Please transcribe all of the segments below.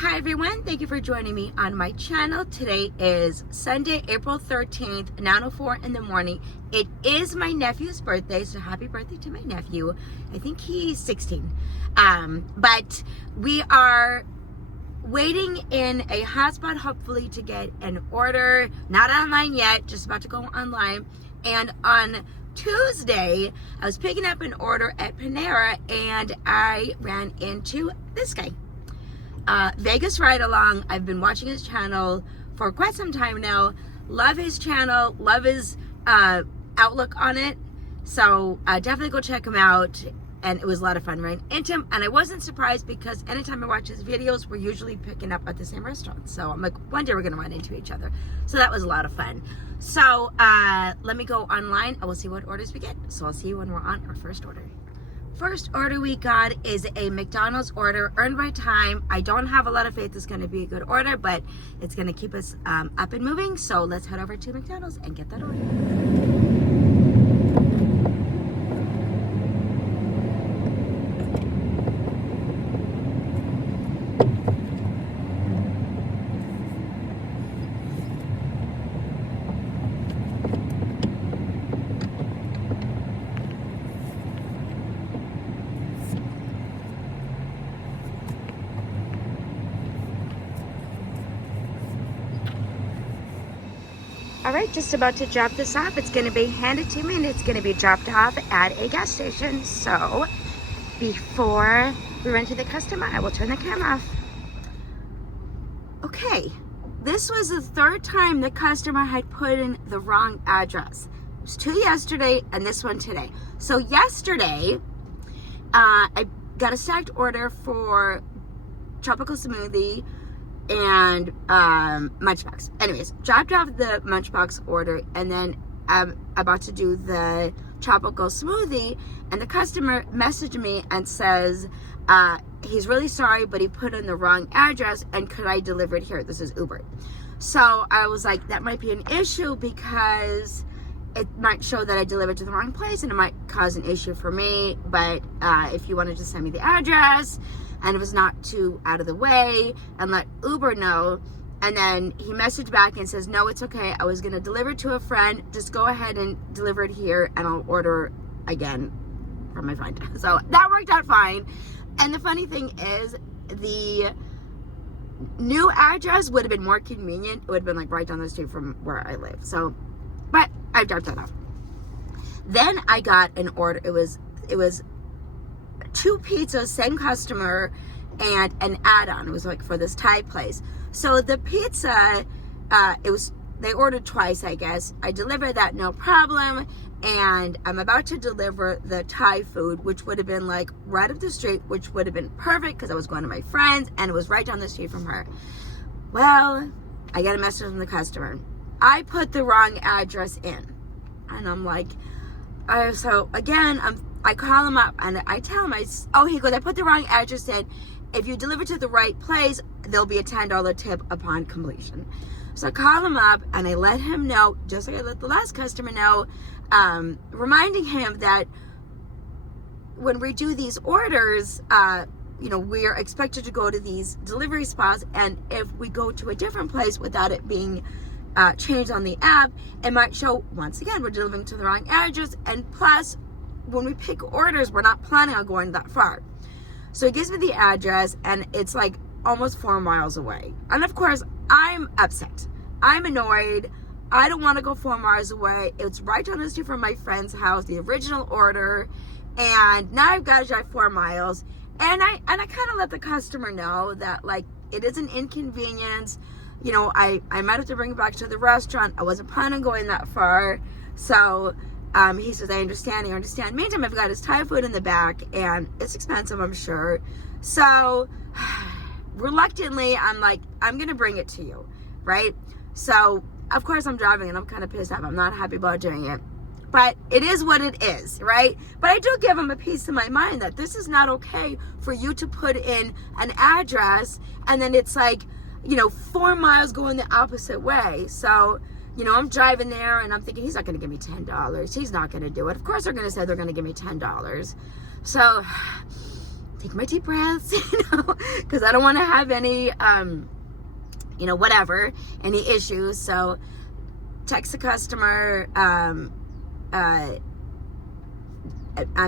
Hi everyone, thank you for joining me on my channel. Today is Sunday, April 13th, 9:04 in the morning. It is my nephew's birthday, so happy birthday to my nephew. I think he's 16. But we are waiting in a hotspot, hopefully to get an order. Not online yet, just about to go online. And on Tuesday, I was picking up an order at Panera and I ran into this guy. Vegas Ride Along. I've been watching his channel for quite some time now. Love his channel, love his outlook on it. So definitely go check him out. And it was a lot of fun running into him. And I wasn't surprised because anytime I watch his videos, we're usually picking up at the same restaurant. So I'm like, one day we're going to run into each other. So that was a lot of fun. So let me go online. I will see what orders we get. So I'll see you when we're on our first order. First order we got is a McDonald's order, earned by time. I don't have a lot of faith it's going to be a good order, but it's going to keep us up and moving. So let's head over to McDonald's and get that order. All right, just about to drop this off. It's going to be handed to me and it's going to be dropped off at a gas station. So before we run to the customer, I will turn the camera off. Okay, this was the third time the customer had put in the wrong address. It was 2 yesterday and this one today. So yesterday, I got a stacked order for tropical smoothie and Munchbox. Anyways, dropped off the Munchbox order and then I'm about to do the tropical smoothie and the customer messaged me and says he's really sorry but he put in the wrong address and could I deliver it here? This is Uber. So I was like, that might be an issue because it might show that I delivered to the wrong place and it might cause an issue for me, but if you wanted to send me the address and it was not too out of the way and let Uber know. And then he messaged back and says, no, it's okay. I was going to deliver it to a friend. Just go ahead and deliver it here and I'll order again from my friend. So that worked out fine. And the funny thing is the new address would have been more convenient. It would have been like right down the street from where I live. So, but I dropped that off. Then I got an order. It was 2 pizzas, same customer, and an add-on. It was like for this Thai place. So the pizza, they ordered twice, I guess. I delivered that, no problem. And I'm about to deliver the Thai food, which would have been like right up the street, which would have been perfect because I was going to my friends and it was right down the street from her. Well, I get a message from the customer. I put the wrong address in. And I'm like, so again, I call him up and I tell him, he goes, I put the wrong address in. If you deliver to the right place, there'll be a $10 tip upon completion. So I call him up and I let him know, just like I let the last customer know, reminding him that when we do these orders, we're expected to go to these delivery spots. And if we go to a different place without it being changed on the app, it might show, once again, we're delivering to the wrong address. And plus, when we pick orders, we're not planning on going that far. So he gives me the address and it's like almost 4 miles away. And of course, I'm upset. I'm annoyed. I don't want to go 4 miles away. It's right down the street from my friend's house, the original order. And now I've got to drive 4 miles. And I kind of let the customer know that like it is an inconvenience. I might have to bring it back to the restaurant. I wasn't planning on going that far. So he says, I understand. Meantime, I've got his Thai food in the back and it's expensive, I'm sure. So reluctantly, I'm like, I'm going to bring it to you, right? So of course I'm driving and I'm kind of pissed off. I'm not happy about doing it, but it is what it is, right? But I do give him a piece of my mind that this is not okay for you to put in an address and then it's like, 4 miles going the opposite way. So, I'm driving there and I'm thinking, he's not going to give me $10. He's not going to do it. Of course they're going to say they're going to give me $10. So take my deep breaths, because I don't want to have any, whatever, any issues. So text the customer, I'm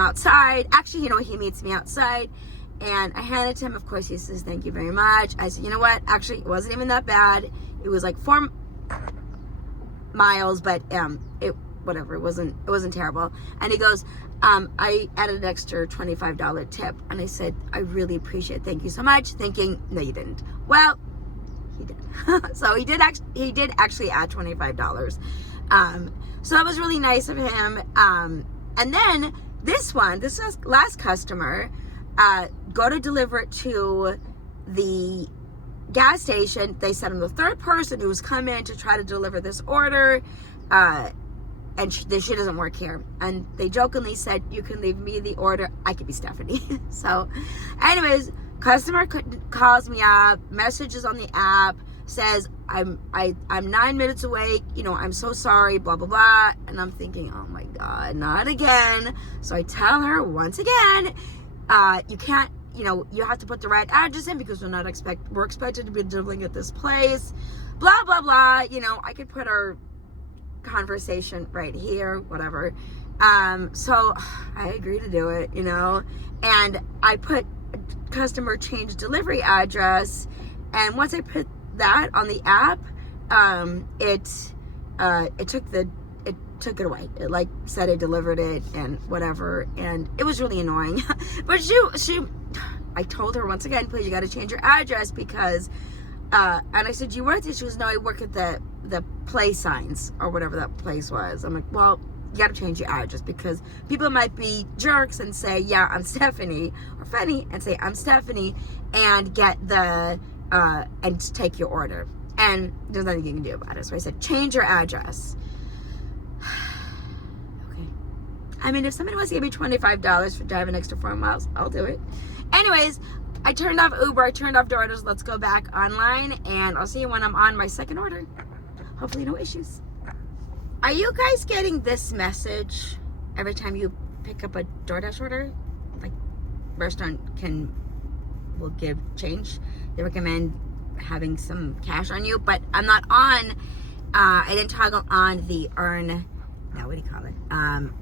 outside. Actually, he meets me outside, and I hand it to him. Of course, he says, thank you very much. I said, you know what? Actually, it wasn't even that bad. It was like 4 miles, but it wasn't terrible. And he goes, I added an extra $25 tip. And I said, I really appreciate it. Thank you so much. Thinking, no, you didn't. Well, he did. So he did actually add $25. So that was really nice of him. And then this last customer, go to deliver it to the gas station. They said I'm the third person who's come in to try to deliver this order, and she doesn't work here. And they jokingly said, you can leave me the order. I could be Stephanie. So anyways, customer calls me up, messages on the app, says, I'm 9 minutes awake, I'm so sorry, blah, blah, blah. And I'm thinking, oh my God, not again. So I tell her once again, you can't, you have to put the right address in, because we're expected to be delivering at this place, blah, blah, blah. I could put our conversation right here, whatever. So I agree to do it, and I put customer change delivery address. And once I put that on the app, it took it away. It like said I delivered it and whatever, and it was really annoying. But I told her once again, please, you got to change your address, because and I said, do you work there? She goes, no, I work at the play signs, or whatever that place was. I'm like, well, you got to change your address, because people might be jerks and say, yeah, I'm Stephanie, or funny and say, I'm Stephanie, and get the and take your order, and there's nothing you can do about it. So I said, change your address. Okay. I mean, if somebody wants to give me $25 for driving extra 4 miles, I'll do it. Anyways, I turned off Uber, I turned off DoorDash. Let's go back online, and I'll see you when I'm on my second order. Hopefully no issues. Are you guys getting this message every time you pick up a DoorDash order? Like, restaurant will give change. They recommend having some cash on you, but I'm not on, I didn't toggle on the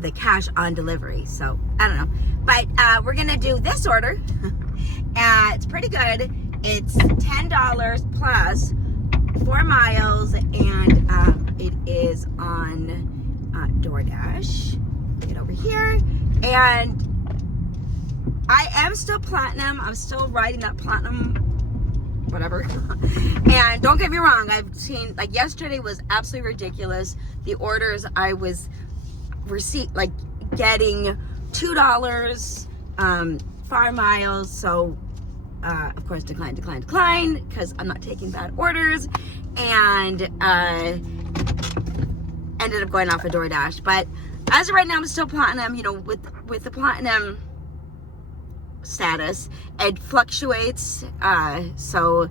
the cash on delivery. So I don't know, but we're gonna do this order. It's pretty good. It's $10 plus 4 miles, and it is on DoorDash. Get over here, and I am still platinum. I'm still riding that platinum, whatever. And don't get me wrong, I've seen, like, yesterday was absolutely ridiculous. The orders I was getting $2, 5 miles. So of course, decline, because I'm not taking bad orders, and ended up going off of DoorDash. But as of right now, I'm still platinum. With the platinum status, it fluctuates. So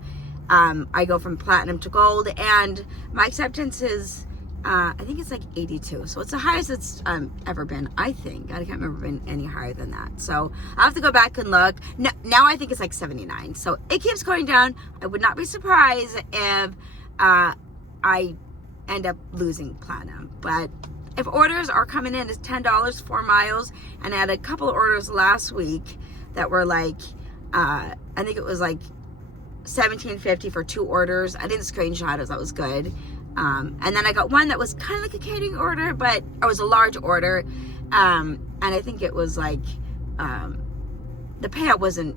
I go from platinum to gold, and my acceptance is I think it's like 82. So it's the highest it's ever been, I think. I can't remember been any higher than that. So I'll have to go back and look. Now I think it's like 79. So it keeps going down. I would not be surprised if I end up losing platinum. But if orders are coming in, it's $10, 4 miles. And I had a couple of orders last week that were like, I think it was like $17.50 for 2 orders. I didn't screenshot it, so that was good. And then I got one that was kind of like a catering order, but it was a large order. And I think it was like, the payout wasn't,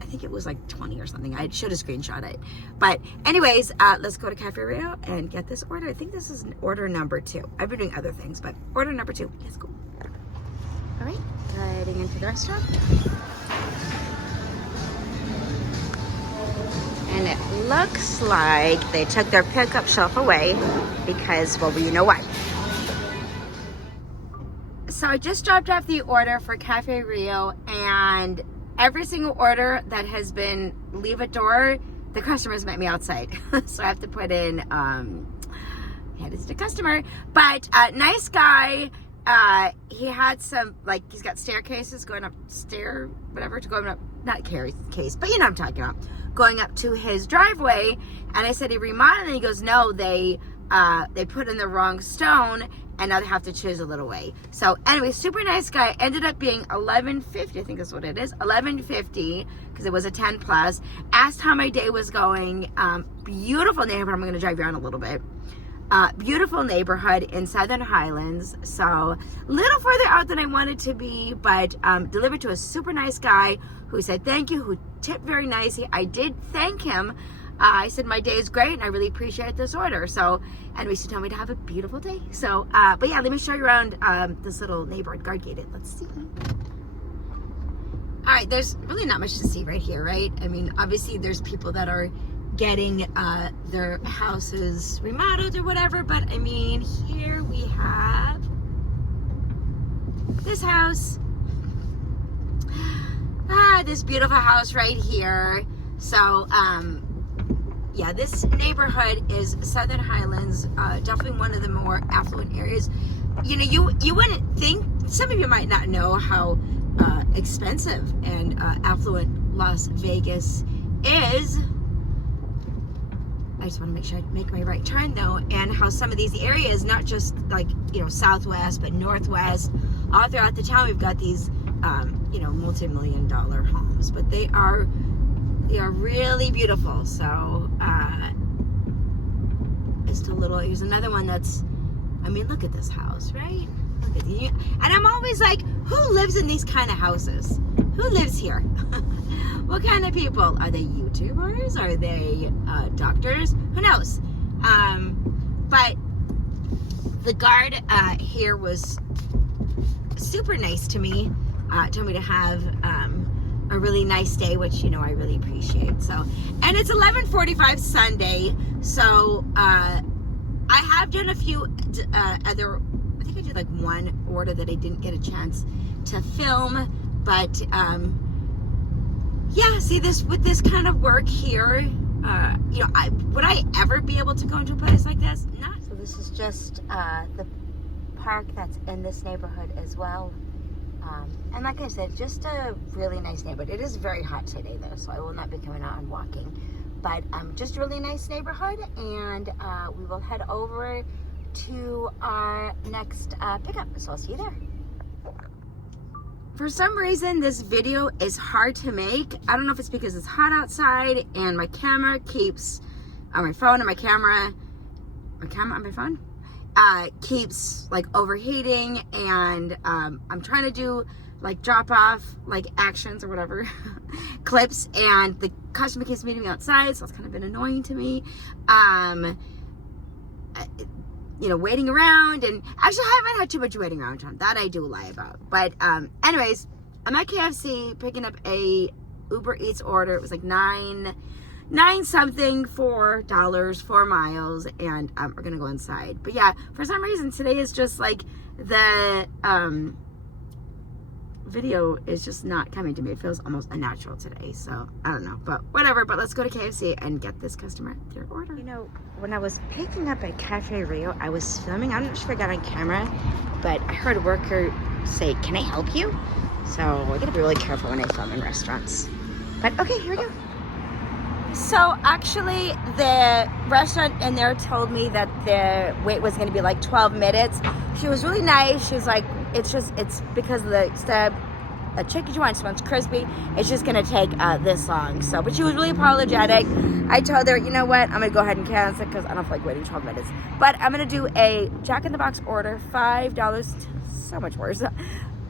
I think it was like 20 or something. I should have screenshot it. But anyways, let's go to Cafe Rio and get this order. I think this is order number 2. I've been doing other things, but order number 2. Let's go. All right, heading into the restaurant. And it looks like they took their pickup shelf away because, well, you know why. So I just dropped off the order for Cafe Rio, and every single order that has been leave at door, the customers met me outside. So I have to put in, yeah, this is the customer. But nice guy, he had some, like, he's got staircases going up, going up, not case, but you know what I'm talking about, going up to his driveway. And I said, he remodeled, and he goes, no, they put in the wrong stone, and now they have to chisel it away. So anyway, super nice guy. Ended up being $11.50, I think is what it is, $11.50, because it was a 10 plus. Asked how my day was going. Beautiful neighborhood. I'm going to drive you around a little bit. Beautiful neighborhood in Southern Highlands. So a little further out than I wanted to be, but delivered to a super nice guy who said thank you, who tipped very nicely. I did thank him. I said my day is great and I really appreciate this order. So, and he told me to have a beautiful day. So, but yeah, let me show you around this little neighborhood, guard gated. Let's see. All right, there's really not much to see right here, right? I mean, obviously there's people that are getting their houses remodeled or whatever, but I mean, here we have this house. This beautiful house right here. So, yeah, this neighborhood is Southern Highlands, definitely one of the more affluent areas. You know, you wouldn't think, some of you might not know how expensive and affluent Las Vegas is. I just want to make sure I make my right turn though, and how some of these areas, not just like, you know, Southwest, but Northwest, all throughout the town, we've got these, you know, multi-million-dollar homes, but they are really beautiful. So, just a little, here's another one that's, I mean, look at this house, right? Look at the, and I'm always like, who lives in these kind of houses? Who lives here? What kind of people? Are they YouTubers? Are they doctors? Who knows? But the guard here was super nice to me. Told me to have a really nice day, which, you know, I really appreciate. So, and it's 11:45 Sunday. So I have done a few other, I think I did like one order that I didn't get a chance to film, but yeah, see, this with this kind of work here, you know, would I ever be able to go into a place like this? Not. So this is just the park that's in this neighborhood as well. And like I said, just a really nice neighborhood. It is very hot today though, so I will not be coming out and walking. But just a really nice neighborhood, and we will head over to our next pickup. So I'll see you there. For some reason, this video is hard to make. I don't know if it's because it's hot outside and my camera keeps on my phone, and my camera on my phone keeps like overheating, and I'm trying to do like drop off like actions or whatever clips, and the customer keeps meeting me outside, so it's kind of been annoying to me. You know, waiting around, and actually I haven't had too much waiting around time. That I do lie about. But anyways, I'm at KFC picking up a Uber Eats order. It was like $9 something, $4, 4 miles, and we're gonna go inside. But yeah, for some reason today is just like the video is just not coming to me. It feels almost unnatural today, so I don't know, but whatever. But let's go to KFC and get this customer their order. You know, when I was picking up at Cafe Rio, I was filming. I'm not sure if I got on camera, but I heard a worker say, "Can I help you?" So I gotta be really careful when I film in restaurants. But okay, here we go. So actually the restaurant in there told me that the wait was going to be like 12 minutes. She was really nice. She was like, it's because of the stub, a chicken you want, so it's crispy. It's just going to take this long. So, but she was really apologetic. I told her, you know what, I'm going to go ahead and cancel it because I don't feel like waiting 12 minutes. But I'm going to do a Jack in the Box order, $5, so much worse.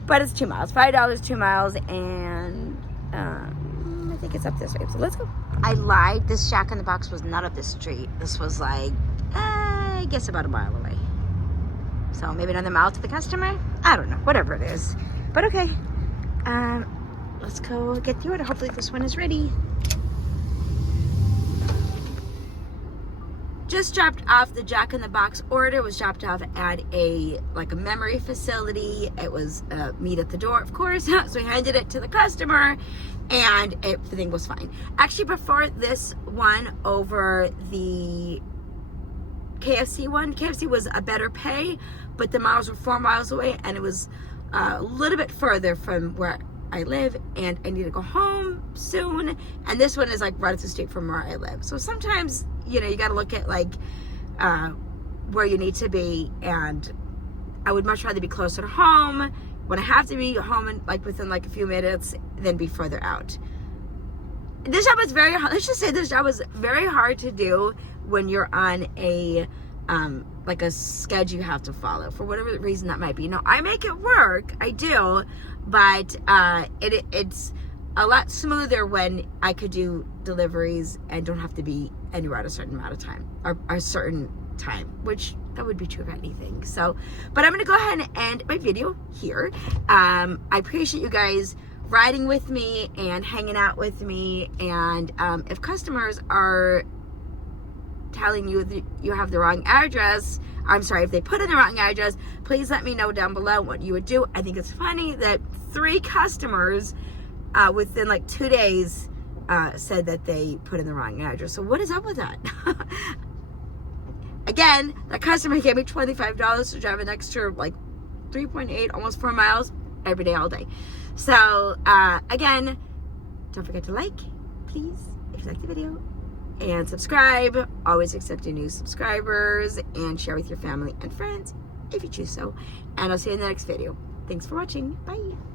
But it's 2 miles, $5, 2 miles, and I think it's up this way. So let's go. I lied. This Jack in the Box was not up this street. This was like, I guess about a mile away. So maybe another mile to the customer? I don't know. Whatever it is. But okay. Let's go get the order. Hopefully this one is ready. Just dropped off the Jack in the Box order. It was dropped off at a memory facility. It was meet at the door, of course. So we handed it to the customer, and everything was fine. Actually, before this one over the KFC one. KFC was a better pay, but the miles were 4 miles away, and it was a little bit further from where I live, and I need to go home soon. And this one is like right up the street from where I live. So sometimes, you know, you got to look at like where you need to be, and I would much rather be closer to home when I have to be home in like within like a few minutes than be further out. This job is very hard. Let's just say this job is very hard to do when you're on a like a schedule you have to follow for whatever reason that might be. No, I make it work, I do, but it's a lot smoother when I could do deliveries and don't have to be anywhere at a certain amount of time or a certain time, which that would be true of anything. So, but I'm gonna go ahead and end my video here. I appreciate you guys riding with me and hanging out with me, and if customers are telling you that you have the wrong address, I'm sorry, if they put in the wrong address, please let me know down below what you would do. I think it's funny that 3 customers within like 2 days said that they put in the wrong address. So what is up with that? Again, that customer gave me $25 to drive an extra like 3.8, almost 4 miles every day, all day. So again, don't forget to like, please, if you like the video, and subscribe. Always accepting new subscribers, and share with your family and friends if you choose so. And I'll see you in the next video. Thanks for watching. Bye.